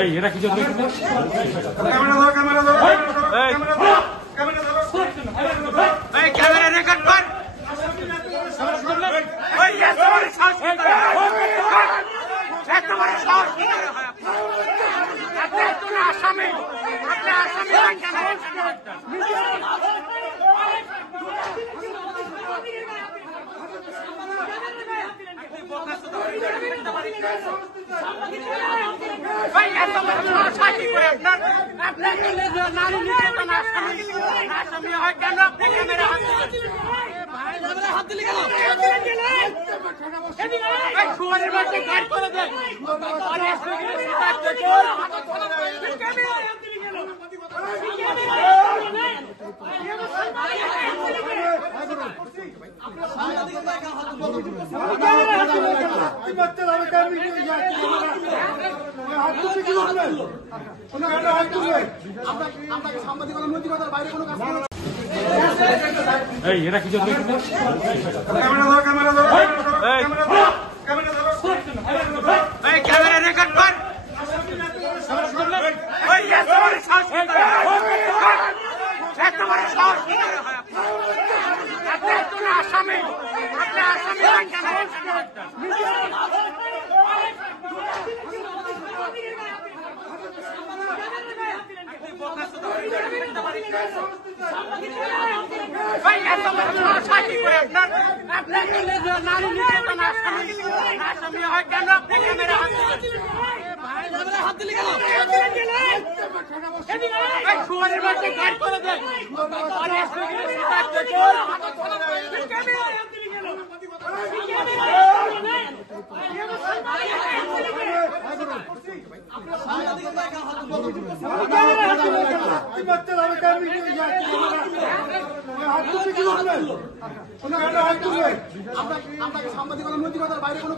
এই এরা কিছু ক্যামেরা ধরো, ক্যামেরা ধরো, ক্যামেরা ধরো, ক্যামেরা ধরো, এই ক্যামেরা রেকর্ড কর। ওই এত বড় সাহস কি করে হয়? এত বড় সাহস কি করে হয় আপনার? আপনি একজন আসামি, আপনি আসামি হন কেন? ভাই এত বড় সাহস হয় কি করে আপনার? আপনি একজন নারী নির্যাতন আসামি হয় কেন? আপনি ক্যামেরা হাত দিলেন কেন? এই শুয়ারের বাচ্চা গাড়ি করে দেন। সাংবাদিকতার নৈতিকতার বাইরে কোনো কাজ করেন না। এই এরা কিছু ক্যামেরা ধরো, ক্যামেরা ধরো, ক্যামেরা ধরো, ক্যামেরা ধরো, এই ক্যামেরা রেকর্ড কর। ওই এত বড় সাহস কি করে হয়? এত বড় সাহস কি করে হয় আপনার? আপনি একজন আসামি, আপনি আসামি হন কেন? ভাই এত বড় সাহস হয় কি করে আপনার? আপনি একজন নারী নির্যাতন আসামি হয় কেন? আপনি ক্যামেরা হাত দিলেন কেন? এই শুয়ারের বাচ্চা গাড়ি করে দেন। সাংবাদিকতার নৈতিকতার বাইরে কোনো